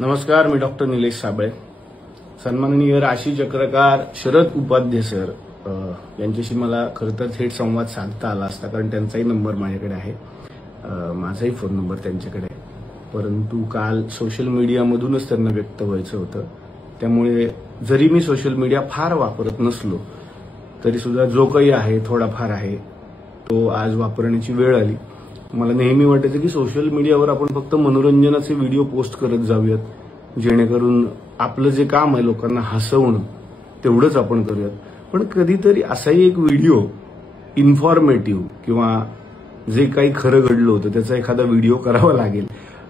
नमस्कार, मी डॉक्टर निलेश साबळे. सन्माननीय राशी चक्रकार शरद उपाध्ये सर यांच्याशी मला खरं तर थेट संवाद साधता आला असता, कारण त्यांचाही नंबर माझ्याकडे आहे, माझाही फोन नंबर त्यांच्याकडे आहे. परंतु काल सोशल मीडियामधूनच त्यांना व्यक्त व्हायचं होतं. त्यामुळे जरी मी सोशल मीडिया फार वापरत नसलो तरी सुद्धा जो काही आहे थोडाफार आहे तो आज वापरण्याची वेळ आली. मला नेहमी वाटायचं की सोशल मीडियावर आपण फक्त मनोरंजनाचे व्हिडिओ पोस्ट करत जाऊयात, जेणेकरून आपलं जे काम आहे लोकांना हसवणं तेवढंच आपण करूयात. पण कधीतरी असाही एक व्हिडिओ इन्फॉर्मेटिव्ह किंवा जे काही खरं घडलं होतं त्याचा एखादा व्हिडिओ करावा लागेल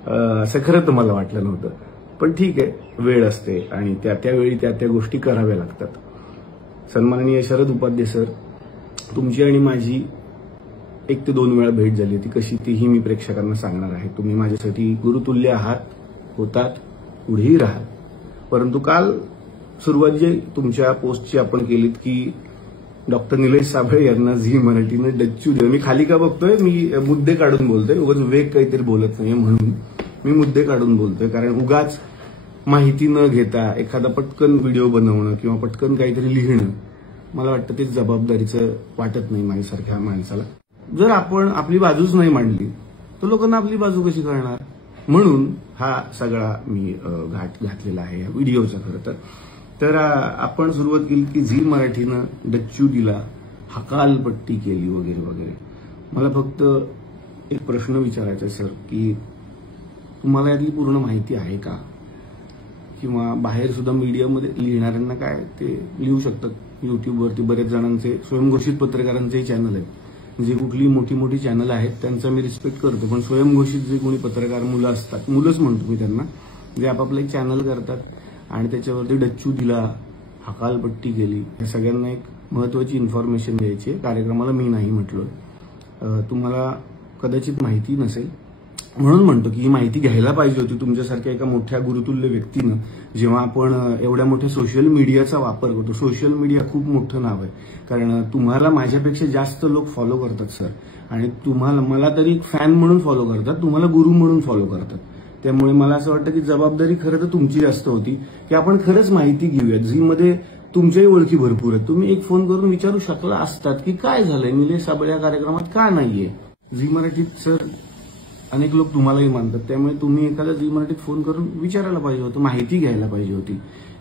असं खरं तर मला वाटलं नव्हतं. पण ठीक आहे, वेळ असते आणि त्यावेळी त्या गोष्टी कराव्या लागतात. सन्माननीय शरद उपाध्ये सर, तुमची आणि माझी 1 ते 2 वेळा भेट झाली होती. कशी तीही मी प्रेक्षकांना सांगणार आहे. तुम्ही माझ्यासाठी गुरुतुल्य आहात, होतात, पुढेही राहाल. परंतु काल सुरुवात जी तुमच्या पोस्टची आपण केलीत की डॉक्टर निलेश साबळे यांना झी मराठीनं डच्चू दिलं. मी खाली का बघतोय, मी मुद्दे काढून बोलतोय, उगाच वेग काहीतरी बोलत नाहीये म्हणून मी मुद्दे काढून बोलतोय. कारण उगाच माहिती न घेता एखादा पटकन व्हिडिओ बनवणं किंवा पटकन काहीतरी लिहिणं मला वाटतं ते जबाबदारीचं वाटत नाही माझ्यासारख्या माणसाला. जर आपण आपली बाजूच नाही मांडली तर लोकांना आपली बाजू कशी कळणार, म्हणून हा सगळा मी घाट घातलेला आहे या व्हिडिओचा. खरं तर आपण सुरुवात केली की झी मराठीनं डच्चू दिला, हकालपट्टी केली वगैरे वगैरे. मला फक्त एक प्रश्न विचारायचा आहे सर, की तुम्हाला यातली पूर्ण माहिती आहे का? किंवा बाहेर सुद्धा मीडियामध्ये लिहिणाऱ्यांना काय ते लिहू शकतात. युट्यूबवरती बरेच जणांचे स्वयंघोषित पत्रकारांचेही चॅनल आहेत. जे कुठली मोठी मोठी चॅनल आहेत त्यांचा मी रिस्पेक्ट करतो, पण स्वयंघोषित जे कोणी पत्रकार मुलं असतात, मुलंच म्हणतो मी त्यांना, जे आपापलं एक चॅनल करतात आणि त्याच्यावरती डच्चू दिला, हकालपट्टी केली, या सगळ्यांना एक महत्वाची इन्फॉर्मेशन द्यायची आहे. कार्यक्रमाला मी नाही म्हटलोय. तुम्हाला कदाचित माहिती नसेल म्हणून म्हणतो की ही माहिती घ्यायला पाहिजे होती तुमच्यासारख्या एका मोठ्या गुरुतुल्य व्यक्तीनं. जेव्हा आपण एवढ्या मोठ्या सोशल मीडियाचा वापर करतो, सोशल मीडिया खूप मोठं नाव आहे, कारण तुम्हाला माझ्यापेक्षा जास्त लोक फॉलो करतात सर, आणि तुम्हाला मला तरी एक फॅन म्हणून फॉलो करतात, तुम्हाला गुरु म्हणून फॉलो करतात. त्यामुळे मला असं वाटतं की जबाबदारी खरं तर तुमची जास्त होती की आपण खरंच माहिती घेऊयात. झीमध्ये तुमच्याही ओळखी भरपूर आहेत. तुम्ही एक फोन करून विचारू शकला असतात की काय झालंय, निलेश साबळे या कार्यक्रमात का नाहीये. झी मराठीत सर अनेक लोक तुम्हालाही मानतात, त्यामुळे तुम्ही एखादा झी मराठीत फोन करून विचारायला पाहिजे होतं, माहिती घ्यायला पाहिजे होती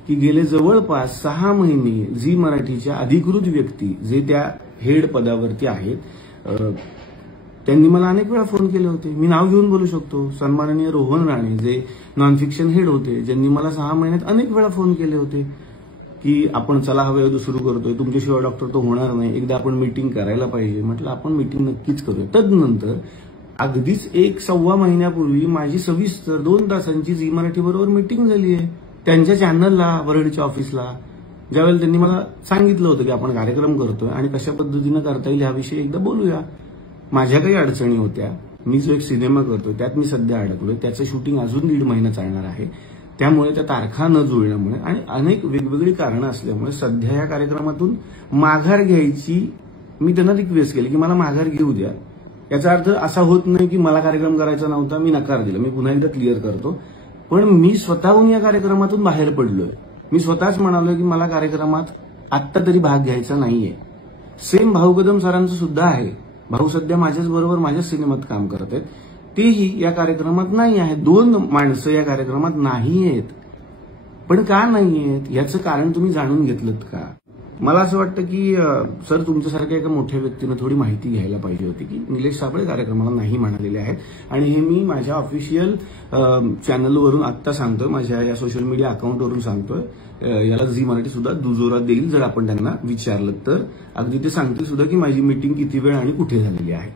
की गेले जवळपास 6 महिने झी मराठीच्या अधिकृत व्यक्ती जे त्या हेड पदावरती आहेत त्यांनी मला अनेक वेळा फोन केले होते. मी नाव घेऊन बोलू शकतो. सन्माननीय रोहन राणे जे नॉन फिक्शन हेड होते, ज्यांनी मला 6 महिन्यात अनेक वेळा फोन केले होते की आपण चला हवे सुरू करतोय, तुमच्याशिवाय डॉक्टर तो होणार नाही, एकदा आपण मीटिंग करायला पाहिजे. म्हटलं आपण मीटिंग नक्कीच करूया. तदनंतर अगदीच 1-1.25 महिन्यापूर्वी माझी सविस्तर 2 तासांची झी मराठी बरोबर मीटिंग झाली आहे त्यांच्या चॅनलला, वरळीच्या ऑफिसला. ज्यावेळेला त्यांनी मला सांगितलं होतं की आपण कार्यक्रम करतोय आणि कशा पद्धतीनं करता येईल ह्याविषयी एकदा बोलूया. माझ्या काही अडचणी होत्या. मी जो एक सिनेमा करतोय त्यात मी सध्या अडकलोय, त्याचं शूटिंग अजून 1.5 महिना चालणार आहे. त्यामुळे त्या तारखा न जुळल्यामुळे आणि अनेक वेगवेगळी कारणं असल्यामुळे सध्या या कार्यक्रमातून माघार घ्यायची मी त्यांना रिक्वेस्ट केली की मला माघार घेऊ द्या. याचा अर्थ असा होत नाही की मला कार्यक्रम करायचा नव्हता, मी नकार दिला. मी पुन्हा एकदा क्लिअर करतो, पण मी स्वतःहून या कार्यक्रमातून बाहेर पडलोय. मी स्वतःच म्हणालोय की मला कार्यक्रमात आत्ता तरी भाग घ्यायचा नाहीये. सेम भाऊ कदम सरांचं सुद्धा आहे. भाऊ सध्या माझ्याच बरोबर माझ्याच सिनेमात काम करत आहेत, तेही या कार्यक्रमात नाही आहेत. 2 माणसं या कार्यक्रमात नाही आहेत. पण का नाही आहेत याचं कारण तुम्ही जाणून घेतलं का? मला असं वाटतं की सर तुमच्यासारख्या एका मोठ्या व्यक्तीनं थोडी माहिती घ्यायला पाहिजे होती की निलेश साबळे कार्यक्रमाला नाही म्हणालेले आहेत. आणि हे मी माझ्या ऑफिशियल चॅनलवरून आत्ता सांगतोय, माझ्या या सोशल मीडिया अकाउंटवरून सांगतोय. याला झी मराठी सुद्धा दुजोरा देईल जर आपण त्यांना विचारलं तर. अगदी ते सांगतील सुद्धा की माझी मीटिंग किती वेळ आणि कुठे झालेली आहे.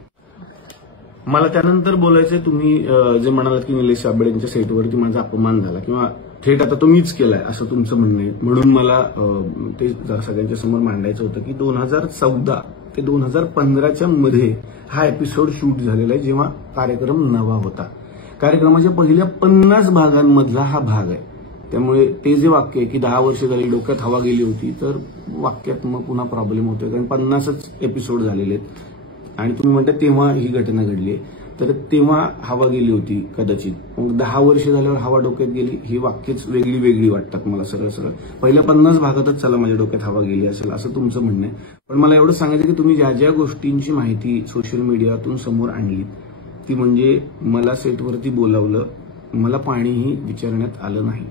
मला त्यानंतर बोलायचंय, तुम्ही जे म्हणालात की निलेश साबळे यांच्या सेटवरती माझा अपमान झाला किंवा थेट आता तो मीच केलाय असं तुमचं म्हणणं आहे, म्हणून मला ते जरा सगळ्यांच्या समोर मांडायचं होतं की 2014 ते 2015च्या मध्ये हा एपिसोड शूट झालेला आहे, जेव्हा कार्यक्रम नवा होता. कार्यक्रमाच्या पहिल्या 50 भागांमधला हा भाग आहे. त्यामुळे ते जे वाक्य आहे की 10 वर्ष झाली डोक्यात हवा गेली होती, तर वाक्यात मग पुन्हा प्रॉब्लेम होतोय, कारण 50च एपिसोड झालेले आहेत आणि तुम्ही म्हणता तेव्हा ही घटना घडली. तर तेव्हा हवा गेली होती कदाचित. मग 10 वर्ष झाल्यावर हवा डोक्यात गेली, ही वाक्यच वेगळी वाटतात मला सरळ सरळ. पहिल्या 50 भागातच चला माझ्या डोक्यात हवा गेली असेल असं तुमचं म्हणणं आहे. पण मला एवढं सांगायचं की तुम्ही ज्या ज्या गोष्टींची माहिती सोशल मीडियातून समोर आणली ती म्हणजे मला सेटवरती बोलावलं, मला पाणीही विचारण्यात आलं नाही.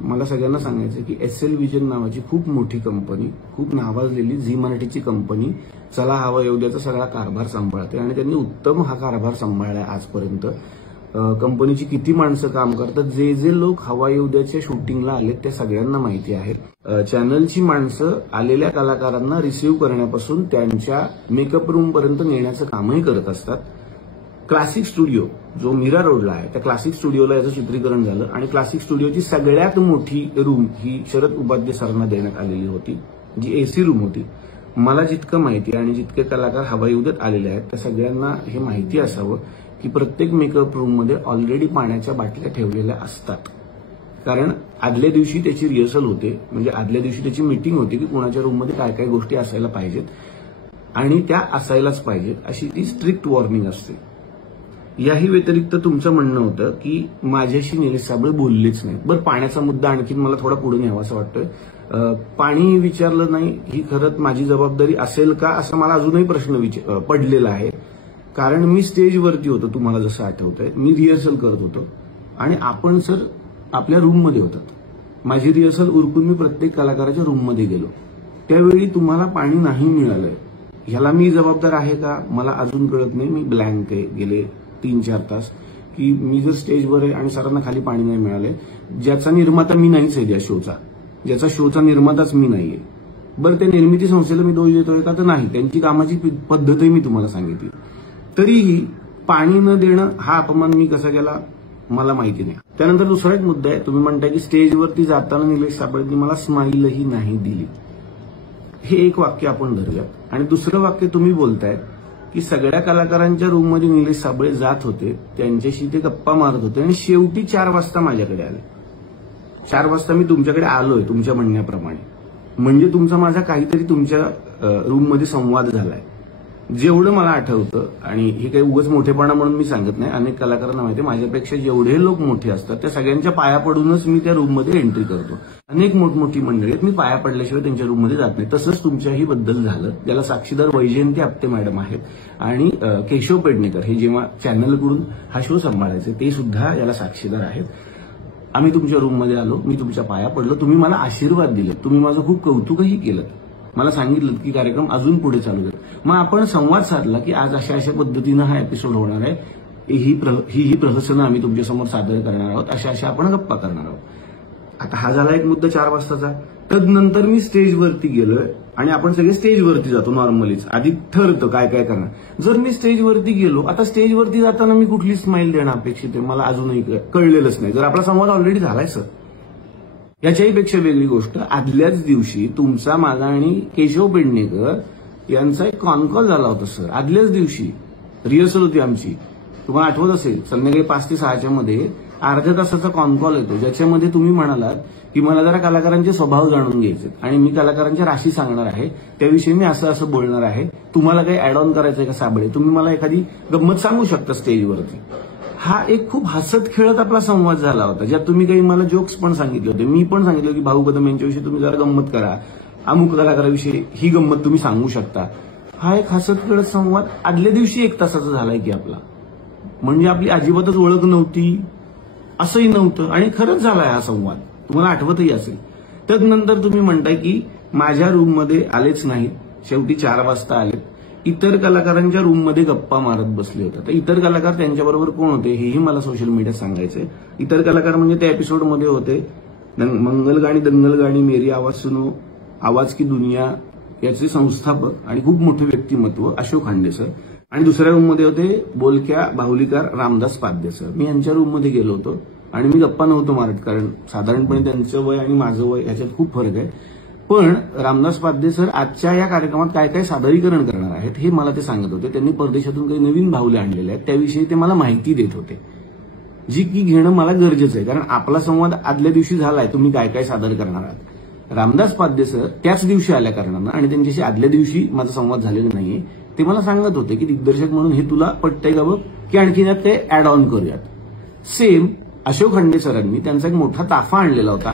मला सगळ्यांना सांगायचं की SL विजन नावाची खूप मोठी कंपनी, खूप नावाजलेली झी मराठीची कंपनी चला हवा येऊ द्याचा सगळा कारभार सांभाळते आणि त्यांनी उत्तम हा कारभार सांभाळलाय आजपर्यंत. कंपनीची किती माणसं काम करतात, जे जे लोक हवा येऊ द्याच्या शूटिंगला आलेत त्या सगळ्यांना माहिती आहे. चॅनलची माणसं आलेल्या कलाकारांना रिसीव्ह करण्यापासून त्यांच्या मेकअप रूम पर्यंत नेण्याचं कामही करत असतात. क्लासिक स्टुडिओ जो मीरा रोडला आहे त्या क्लासिक स्टुडिओला याचं चित्रीकरण झालं आणि क्लासिक स्टुडिओची सगळ्यात मोठी रूम ही शरद उपाध्ये सरांना देण्यात आलेली होती, जी AC रूम होती. मला जितकं माहिती आणि जितके कलाकार हवा येऊ देत आलेले आहेत त्या सगळ्यांना हे माहिती असावं की प्रत्येक मेकअप रूममध्ये ऑलरेडी पाण्याच्या बाटल्या ठेवलेल्या असतात. कारण आदल्या दिवशी त्याची रिहर्सल होते, म्हणजे आदल्या दिवशी त्याची मीटिंग होती की कोणाच्या रूममध्ये काय काय गोष्टी असायला पाहिजेत आणि त्या असायलाच पाहिजेत अशी ती स्ट्रिक्ट वॉर्निंग असते. याही व्यतिरिक्त तुमचं म्हणणं होतं की माझ्याशी निलेश साबळे बोललेच नाही. बरं, पाण्याचा मुद्दा आणखीन मला थोडा पुढे न्यावा असं वाटतोय. पाणी विचारलं नाही ही खरंच माझी जबाबदारी असेल का असं मला अजूनही प्रश्न पडलेला आहे. कारण मी स्टेजवरती होतो, तुम्हाला जसं आठवतंय, मी रिहर्सल करत होतो आणि आपण सर आपल्या रूममध्ये होतात. माझी रिहर्सल उरकून मी प्रत्येक कलाकाराच्या रूममध्ये गेलो, त्यावेळी तुम्हाला पाणी नाही मिळालंय. ह्याला मी जबाबदार आहे का मला अजून कळत नाही. मी ब्लँक आहे गेले 3-4 तास की मी जर स्टेजवर आहे आणि सरांना खाली पाणी नाही मिळालंय, ज्याचा निर्माता मी नाहीच आहे, त्या शोचा ज्याचा शोचा निर्माताच मी नाहीये. बरं, त्या निर्मिती संस्थेला मी दोष देतोय का तर नाही, त्यांची कामाची पद्धतही मी तुम्हाला सांगितली. तरीही पाणी न देणं हा अपमान मी कसा केला मला माहिती नाही. त्यानंतर दुसरा एक मुद्दा आहे, तुम्ही म्हणताय की स्टेजवरती जाताना निलेश साबळेंनी मला स्माईलही नाही दिली. हे एक वाक्य आपण धरूयात. आणि दुसरं वाक्य तुम्ही बोलताय की सगळ्या कलाकारांच्या रूममध्ये निलेश साबळे जात होते, त्यांच्याशी ते गप्पा मारत होते आणि शेवटी 4 वाजता माझ्याकडे आले. 4 वाजता मी तुमच्याकडे आलोय तुमच्या म्हणण्याप्रमाणे, म्हणजे तुमचा माझा काहीतरी तुमच्या रूममध्ये संवाद झालाय. जेवढं मला आठवतं, आणि हे काही उगाच मोठेपणा म्हणून मी सांगत नाही, अनेक कलाकारांना माहिती आहे माझ्यापेक्षा जेवढे लोक मोठे असतात त्या सगळ्यांच्या पाया पडूनच मी त्या रूममध्ये एंट्री करतो. अनेक मोठमोठी मंडळी आहेत, मी पाया पडल्याशिवाय त्यांच्या रूममध्ये जात नाही. तसंच तुमच्याही बद्दल झालं. त्याला साक्षीदार वैजयंती आपटे मॅडम आहेत आणि केशव पेडणेकर, हे जेव्हा चॅनलकडून हा शो सांभाळायचे ते सुद्धा याला साक्षीदार आहेत. आम्ही तुमच्या रूममध्ये आलो, मी तुमच्या पाया पडलो, तुम्ही मला आशीर्वाद दिले, तुम्ही माझं खूप कौतुकही केलं, मला सांगितलं की कार्यक्रम अजून पुढे चालू आहे. मग आपण संवाद साधला की आज अशा अशा पद्धतीनं हा एपिसोड होणार आहे, ही प्रहसनं आम्ही तुमच्यासमोर सादर करणार आहोत, अशा आपण गप्पा करणार आहोत. आता हा झाला एक मुद्दा 4 वाजताचा. तदनंतर मी स्टेजवरती गेलोय आणि आपण सगळे स्टेजवरती जातो नॉर्मलीच, आधी ठरतं काय काय करणार. जर मी स्टेजवरती गेलो, आता स्टेजवरती जाताना मी कुठली स्माईल देणं अपेक्षित आहे मला अजूनही कळलेलंच नाही, जर आपला संवाद ऑलरेडी झालाय सर. याच्याही पेक्षा वेगळी गोष्ट, आदल्याच दिवशी तुमचा माझा आणि केशव पेडणेकर यांचा एक कॉल झाला होता सर. आदल्याच दिवशी रिहर्सल होती आमची, तुम्हाला आठवत असेल, संध्याकाळी 5 ते 6च्या मध्ये अर्ध्या तासाचा कॉल येतो, ज्याच्यामध्ये तुम्ही म्हणालात की मला जरा कलाकारांचे स्वभाव जाणून घ्यायचे आणि मी कलाकारांच्या राशी सांगणार आहे, त्याविषयी मी असं बोलणार आहे, तुम्हाला काही ऍड ऑन करायचंय का साबळे, तुम्ही मला एखादी गंमत सांगू शकता स्टेजवरती. हा एक खूप हसत खेळत आपला संवाद झाला होता, ज्यात तुम्ही काही मला जोक्स पण सांगितले होते. मी पण सांगितलं की भाऊ कदम यांच्याविषयी तुम्ही जरा गंमत करा, अमुक कलाकाराविषयी ही गंमत तुम्ही सांगू शकता. हा एक हसत खेळत संवाद आदल्या दिवशी 1 तासाचा झालाय की आपला, म्हणजे आपली अजिबातच ओळख नव्हती असंही नव्हतं आणि खरंच झालाय हा संवाद, तुम्हाला आठवतही असेल. त्यानंतर तुम्ही म्हणताय की माझ्या रूममध्ये आलेच नाहीत, शेवटी 4 वाजता आले, इतर कलाकारांच्या रूममध्ये गप्पा मारत बसले होते. तर इतर कलाकार त्यांच्याबरोबर कोण होते हेही मला सोशल मीडियात सांगायचंय. इतर कलाकार म्हणजे त्या एपिसोडमध्ये होते मंगलगाणी दंगलगाणी मेरी आवाज सुनो, आवाज की दुनिया याचे संस्थापक आणि खूप मोठे व्यक्तिमत्व अशोक खांडे सर, आणि दुसऱ्या रूममध्ये होते बोलक्या बाहुलीकार रामदास पाध्ये सर. मी यांच्या रूममध्ये गेलो होतो आणि मी गप्पा नव्हतो मारत, कारण साधारणपणे त्यांचं वय आणि माझं वय याच्यात खूप फरक आहे. पण रामदास पाध्ये सर आजच्या या कार्यक्रमात काय काय सादरीकरण करणार आहेत हे मला ते सांगत होते. त्यांनी परदेशातून काही नवीन बाहुले आणलेले आहेत, त्याविषयी ते मला माहिती देत होते, जी की घेणं मला गरजेचं आहे, कारण आपला संवाद आदल्या दिवशी झालाय, तुम्ही काय काय सादर करणार आहात. रामदास पाध्ये सर त्याच दिवशी आल्या कारणानं आणि त्यांच्याशी आदल्या दिवशी माझा संवाद झालेला नाहीये, ते मला सांगत होते की दिग्दर्शक म्हणून हे तुला पटतंय का बघ, की आणखीन यात ते ऍड ऑन करूयात. सेम अशोक खंडे सरांनी त्यांचा एक मोठा ताफा आणलेला होता,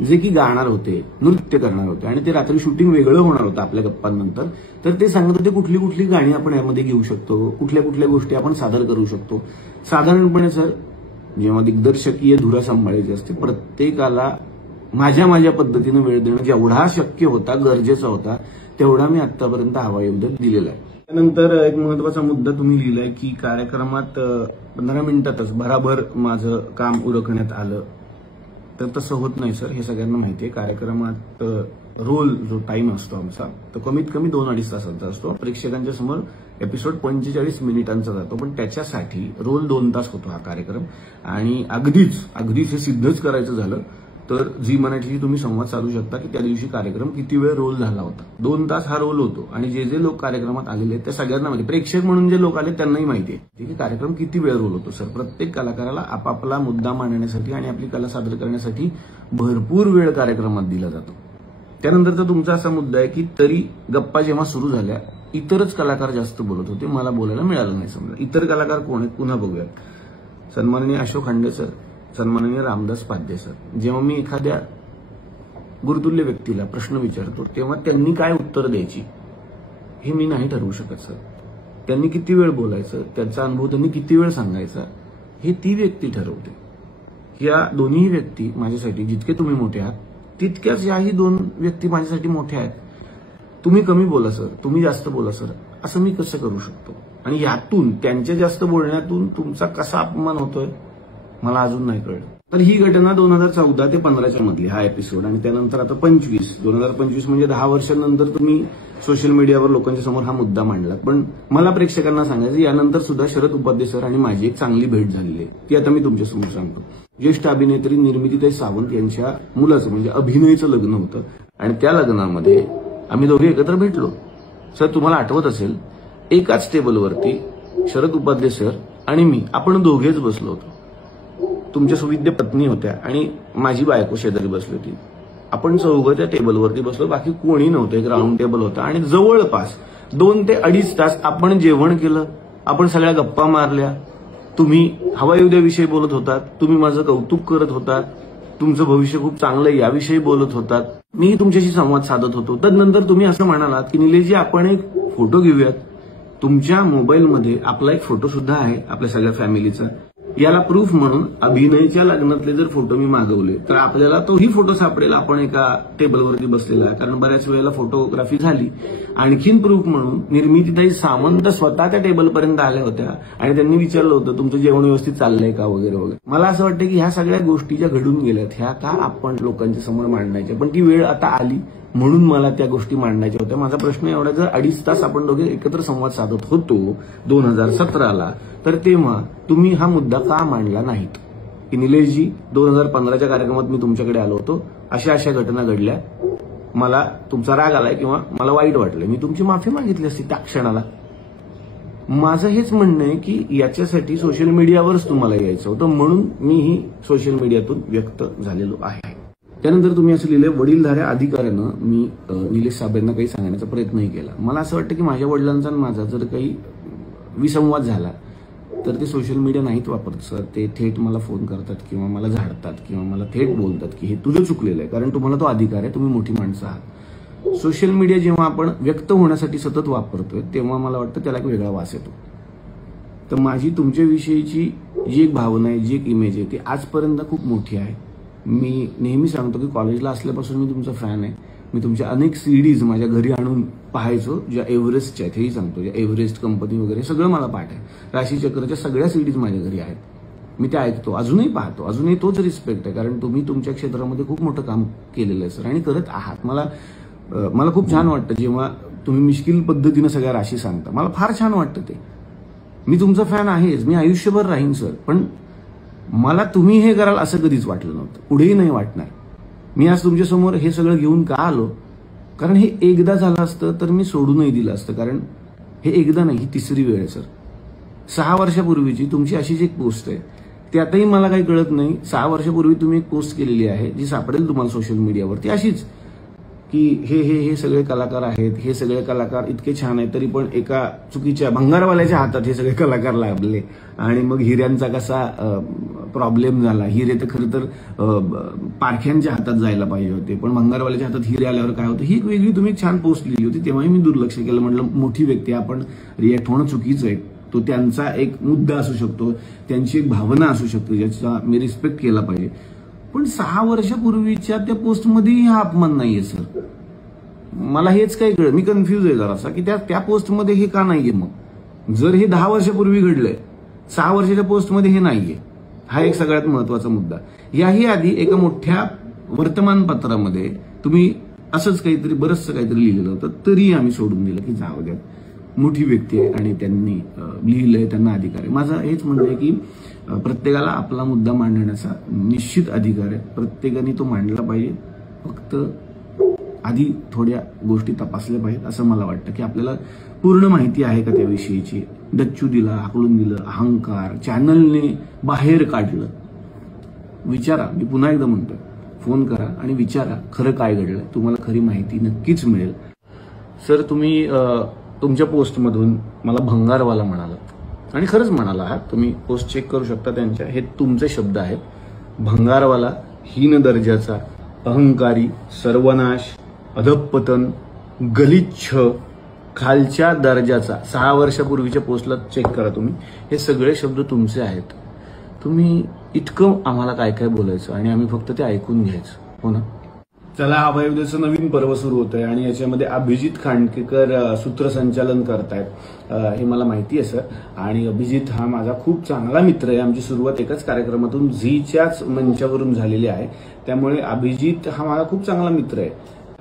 जे की गाणार होते, नृत्य करणार होते आणि ते रात्री शूटिंग वेगळं होणार होतं आपल्या गप्पांनंतर. तर ते सांगत होते कुठली कुठली गाणी आपण यामध्ये घेऊ शकतो, कुठल्या कुठल्या गोष्टी आपण सादर करू शकतो. साधारणपणे सर, जेव्हा दिग्दर्शकीय धुरा सांभाळायची असते, प्रत्येकाला माझ्या पद्धतीने वेळ देणं जेवढा शक्य होता, गरजेचा होता, तेवढा मी आतापर्यंत हवा एवढं दिलेला आहे. त्यानंतर एक महत्वाचा मुद्दा तुम्ही लिहिलाय की कार्यक्रमात 15 मिनिटातच भराभर माझं काम उरकण्यात आलं. तर तसं होत नाही सर, हे सगळ्यांना माहिती आहे. कार्यक्रमात रोल जो टाइम असतो आमचा, तो कमीत कमी 2-2.5 तासांचा असतो. प्रेक्षकांच्या समोर एपिसोड 45 मिनिटांचा जातो, पण त्याच्यासाठी रोल 2 तास होतो हा कार्यक्रम. आणि अगदीच हे सिद्धच करायचं झालं तर झी मराठीशी तुम्ही संवाद साधू शकता की त्या दिवशी कार्यक्रम किती वेळ रोल झाला होता. 2 तास हा रोल होतो. आणि जे लोक कार्यक्रमात आलेले आहेत त्या सगळ्यांना माहिती, प्रेक्षक म्हणून जे लोक आले त्यांनाही माहिती आहे की कार्यक्रम किती वेळ रोल होतो. सर, प्रत्येक कलाकाराला आपापला मुद्दा मांडण्यासाठी आणि आपली कला सादर करण्यासाठी भरपूर वेळ कार्यक्रमात दिला जातो. त्यानंतरचा तुमचा असा मुद्दा आहे की तरी गप्पा जेव्हा सुरू झाल्या इतरच कलाकार जास्त बोलत होते, मला बोलायला मिळालं नाही. समजा इतर कलाकार कोण आहेत पुन्हा बघूयात. सन्माननीय अशोक खंडे सर, सन्माननीय रामदास पाध्ये सर. जेव्हा मी एखाद्या गुरुतुल्य व्यक्तीला प्रश्न विचारतो तेव्हा त्यांनी काय उत्तर द्यायची हे मी नाही ठरवू शकत सर. त्यांनी किती वेळ बोलायचं, त्यांचा अनुभव त्यांनी किती वेळ सांगायचा, हे ती व्यक्ती ठरवते. या दोन्ही व्यक्ती माझ्यासाठी जितके तुम्ही मोठे आहात तितक्याच याही 2 व्यक्ती माझ्यासाठी मोठ्या आहेत. तुम्ही कमी बोला सर, तुम्ही जास्त बोला सर, असं मी कसं करू शकतो? आणि यातून त्यांच्या जास्त बोलण्यातून तुमचा कसा अपमान होतोय मला अजून नाही कळलं. तर ही घटना 2014 ते 15च्या मधली हा एपिसोड. आणि त्यानंतर आता 2025 म्हणजे 10 वर्षांनंतर तुम्ही सोशल मीडियावर लोकांच्या समोर हा मुद्दा मांडला. पण मला प्रेक्षकांना सांगायचं, यानंतर सुद्धा शरद उपाध्ये सर आणि माझी एक चांगली भेट झालेली आहे, ती आता मी तुमच्यासमोर सांगतो. ज्येष्ठ अभिनेत्री निर्मितीताई सावंत यांच्या मुलाचं म्हणजे अभिनयचं लग्न होतं आणि त्या लग्नामध्ये आम्ही दोघे एकत्र भेटलो. सर, तुम्हाला आठवत असेल, एकाच टेबलवरती शरद उपाध्ये सर आणि मी, आपण दोघेच बसलो होतो. तुमच्या सुविद्य पत्नी होत्या आणि माझी बायको शेजारी बसली होती. आपण चौघं त्या टेबलवरती बसलो, बाकी कोणी नव्हतं. एक राऊंड टेबल होता आणि जवळपास 2 ते 2.5 तास आपण जेवण केलं, आपण सगळ्या गप्पा मारल्या. तुम्ही हवा येऊ द्याविषयी बोलत होतात, तुम्ही माझं कौतुक करत होतात, तुमचं भविष्य खूप चांगलं याविषयी बोलत होतात, मीही तुमच्याशी संवाद साधत होतो. तदनंतर तुम्ही असं म्हणालात की निलेशजी, आपण एक फोटो घेऊयात. तुमच्या मोबाईलमध्ये आपला एक फोटो सुद्धा आहे आपल्या सगळ्या फॅमिलीचा. याला प्रूफ म्हणून अभिनयच्या लग्नातले जर फोटो मी मागवले तर आपल्याला तोही फोटो सापडेल, आपण एका टेबलवरती बसलेला, कारण बऱ्याच वेळेला फोटोग्राफी झाली. आणखीन प्रूफ म्हणून निर्मितीताई सावंत स्वतः त्या टेबलपर्यंत आल्या होत्या आणि त्यांनी विचारलं होतं तुमचं जेवण व्यवस्थित चाललंय का वगैरे वगैरे. मला असं वाटतं की ह्या सगळ्या गोष्टी ज्या घडून गेल्यात ह्या का आपण लोकांच्या समोर मांडायच्या, पण ती वेळ आता आली म्हणून मला त्या गोष्टी मांडायच्या होत्या. माझा प्रश्न एवढा, जर 2.5 तास आपण दोघे एकत्र संवाद साधत होतो 2017ला, तर तेव्हा तुम्ही हा मुद्दा का मांडला नाहीत की निलेशजी 2015च्या कार्यक्रमात मी तुमच्याकडे आलो होतो, अशा घटना घडल्या, मला तुमचा राग आलाय किंवा मला वाईट वाटलं, मी तुमची माफी मागितली असती त्या क्षणाला. माझं हेच म्हणणं आहे की याच्यासाठी सोशल मीडियावरच तुम्हाला यायचं होतं, म्हणून मीही सोशल मीडियातून व्यक्त झालेलो आहे. त्यानंतर तुम्ही असं लिहिलंय, वडीलधाऱ्या अधिकाऱ्यानं मी निलेश साहेबांना काही सांगण्याचा प्रयत्नही केला. मला असं वाटतं की माझ्या वडिलांचा आणि माझा जर काही विसंवाद झाला तर ते सोशल मीडिया नाहीत वापरत सर. ते थेट मला फोन करतात किंवा मला झाडतात किंवा मला थेट बोलतात की हे तुझं चुकलेलं आहे, कारण तुम्हाला तो अधिकार आहे, तुम्ही मोठी माणसं आहात. सोशल मीडिया जेव्हा आपण व्यक्त होण्यासाठी सतत वापरतोय तेव्हा मला वाटतं त्याला एक वेगळा वास येतो. तर माझी तुमच्याविषयीची जी एक भावना आहे, जी एक इमेज आहे, ती आजपर्यंत खूप मोठी आहे. मी नेहमी सांगतो की कॉलेजला असल्यापासून मी तुमचा फॅन आहे. मी तुमच्या अनेक सीडीज माझ्या घरी आणून पाहायचो, ज्या एव्हरेस्टच्या आहेत, हेही सांगतो, ज्या एव्हरेस्ट कंपनी वगैरे सगळं मला पाठ आहे. राशीचक्रच्या सगळ्या सीडीज माझ्या घरी आहेत, मी ते ऐकतो, अजूनही पाहतो, अजूनही तोच रिस्पेक्ट आहे, कारण तुम्ही तुमच्या क्षेत्रामध्ये खूप मोठं काम केलेलं आहे सर आणि करत आहात. मला खूप छान वाटतं जेव्हा तुम्ही मिश्किल पद्धतीनं सगळ्या राशी सांगता, मला फार छान वाटतं ते. मी तुमचा फॅन आहेच, मी आयुष्यभर राहीन सर, पण मला तुम्ही हे कराल असं कधीच वाटलं नव्हतं, पुढेही नाही वाटणार. मी आज तुमच्यासमोर हे सगळं घेऊन का आलो, कारण हे एकदा झालं असतं तर मी सोडूनही दिलं असतं, कारण हे एकदा नाही, ही तिसरी वेळ आहे सर. 6 वर्षापूर्वीची तुमची अशीच एक पोस्ट आहे, त्यातही मला काही कळत नाही. 6 वर्षापूर्वी तुम्ही एक पोस्ट केलेली आहे जी सापडेल तुम्हाला सोशल मीडियावरती, अशीच की हे सगळे कलाकार आहेत, हे सगळे कलाकार इतके छान आहेत, तरी पण एका चुकीच्या भंगारवाल्याच्या हातात हे सगळे कलाकार लागले आणि मग हिऱ्यांचा कसा प्रॉब्लेम झाला. हिरे तर खरं तर पारख्यांच्या हातात जायला पाहिजे होते, पण भंगारवाल्याच्या हातात हिरे आल्यावर काय होतं, ही एक वेगळी तुम्ही छान पोस्ट लिहिली होती. तेव्हाही मी दुर्लक्ष केलं, म्हटलं मोठी व्यक्ती आपण रिॲक्ट होणं चुकीचं आहे. तो त्यांचा एक मुद्दा असू शकतो, त्यांची एक भावना असू शकते, ज्याचा मी रिस्पेक्ट केला पाहिजे. पण 6 वर्षापूर्वीच्या त्या पोस्टमध्येही हा अपमान नाहीये सर. मला हेच काही कळलं, मी कन्फ्यूज आहे जरासा की त्या पोस्टमध्ये हे का नाहीये. मग जर हे 10 वर्षापूर्वी घडलंय, 6 वर्षाच्या पोस्टमध्ये हे नाहीये, हा एक सगळ्यात महत्वाचा मुद्दा. याही आधी एका मोठ्या वर्तमानपत्रामध्ये तुम्ही असंच काहीतरी बरंचसं काहीतरी लिहिलेलं होतं, तरी आम्ही सोडून दिलं की जाऊ द्या, मोठी व्यक्ती आहे आणि त्यांनी लिहिलंय, त्यांना अधिकार आहे. माझं हेच म्हणणं आहे की प्रत्येकाला आपला मुद्दा मांडण्याचा निश्चित अधिकार आहे, प्रत्येकाने तो मांडला पाहिजे. फक्त आधी थोड्या गोष्टी तपासल्या पाहिजेत असं मला वाटतं, की आपल्याला पूर्ण माहिती आहे का त्याविषयीची. डच्चू दिला, हाकलून दिलं, अहंकार, चॅनलने बाहेर काढलं. विचारा, मी पुन्हा एकदा म्हणतोय, फोन करा आणि विचारा खरं काय घडलंय, तुम्हाला खरी माहिती नक्कीच मिळेल. सर तुम्ही तुमच्या पोस्टमधून मला भंगारवाला म्हणालात आणि खरंच म्हणाला आहात. तुम्ही पोस्ट चेक करू शकता त्यांच्या, हे तुमचे शब्द आहेत. भंगारवाला, हीन दर्जाचा, अहंकारी, सर्वनाश, अधःपतन, गलिच्छ, खालच्या दर्जाचा. 6 वर्षापूर्वीच्या पोस्टला चेक करा तुम्ही, हे सगळे शब्द तुमचे आहेत. तुम्ही इतकं आम्हाला काय काय बोलायचं आणि आम्ही फक्त ते ऐकून घ्यायचं, हो ना. चला, अभयउदयचं नवीन पर्व सुरू होतंय आणि याच्यामध्ये अभिजित खांडकेकर सूत्रसंचालन करतायत, हे मला माहिती आहे सर. आणि अभिजित हा माझा खूप चांगला मित्र आहे. आमची सुरुवात एकाच कार्यक्रमातून झीच्याच मंचावरून झालेली आहे, त्यामुळे अभिजित हा माझा खूप चांगला मित्र आहे.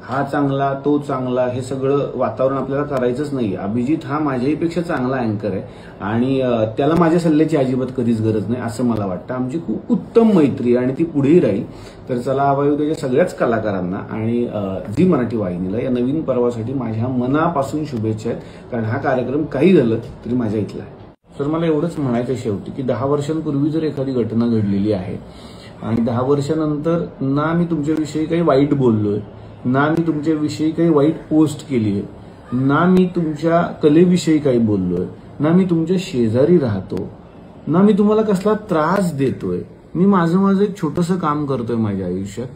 हा चांगला, तो चांगला, हे सगळं वातावरण आपल्याला करायचंच नाही. अभिजित हा माझ्याहीपेक्षा चांगला अँकर आहे आणि त्याला माझ्या सल्ल्याची अजिबात कधीच गरज नाही असं मला वाटतं. आमची खूप उत्तम मैत्री आणि ती पुढेही राहील. तर चला, अभयउदयच्या सगळ्याच कलाकारांना आणि झी मराठी वाहिनीला या नवीन पर्वासाठी माझ्या मनापासून शुभेच्छा आहेत, कारण हा कार्यक्रम काही झालं तरी माझ्या इथला आहे. सर मला एवढंच म्हणायचं शेवटी की 10 वर्षांपूर्वी जर एखादी घटना घडलेली आहे आणि 10 वर्षानंतर ना मी तुमच्याविषयी काही वाईट बोललोय, ना मी तुमच्याविषयी काही वाईट पोस्ट केली आहे, ना मी तुमच्या कलेविषयी काही बोललोय, ना मी तुमच्या शेजारी राहतो, ना मी तुम्हाला कसला त्रास देतोय, मी माझं एक छोटंसं काम करतोय माझ्या आयुष्यात,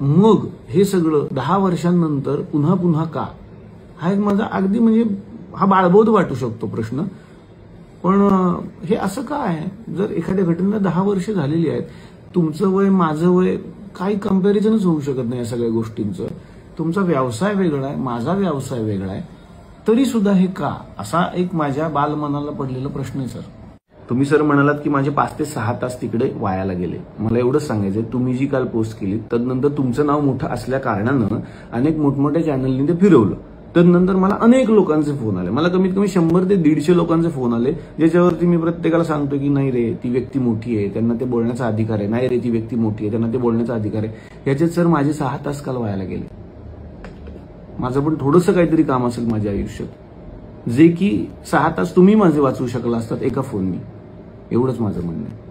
मग हे सगळं 10 वर्षांनंतर पुन्हा पुन्हा का? हा एक माझा अगदी म्हणजे हा बाळबोध वाटू शकतो प्रश्न. पण हे असं का आहे? जर एखाद्या घटनेला 10 वर्ष झालेली आहेत, तुमचं वय, माझं वय, काही कंपॅरिझनच होऊ शकत नाही या सगळ्या गोष्टींचं. तुमचा व्यवसाय वेगळा आहे, माझा व्यवसाय वेगळा आहे, तरी सुद्धा हे का? असा एक माझ्या बालमनाला पडलेला प्रश्न आहे सर. तुम्ही सर म्हणालात की माझे 5 ते 6 तास तिकडे वायाला गेले. मला एवढंच सांगायचंय, तुम्ही जी काल पोस्ट केली तदनंतर तुमचं नाव मोठं असल्या कारणानं अनेक मोठमोठ्या चॅनलनी ते फिरवलं. तदनंतर मला अनेक लोकांचे फोन आले, मला कमीत कमी 100 ते 150 लोकांचे फोन आले, ज्याच्यावरती मी प्रत्येकाला सांगतो की नाही रे, ती व्यक्ती मोठी आहे, त्यांना ते बोलण्याचा अधिकार आहे. नाही रे, ती व्यक्ती मोठी आहे, त्यांना ते बोलण्याचा अधिकार आहे. याच्यात सर माझे 6 तास काल वायाला गेले. माझं पण थोडंसं काहीतरी काम असेल माझ्या आयुष्यात, जे की 6 तास तुम्ही माझे वाचवू शकला असतात एका फोननी. एवढंच माझं म्हणणं आहे.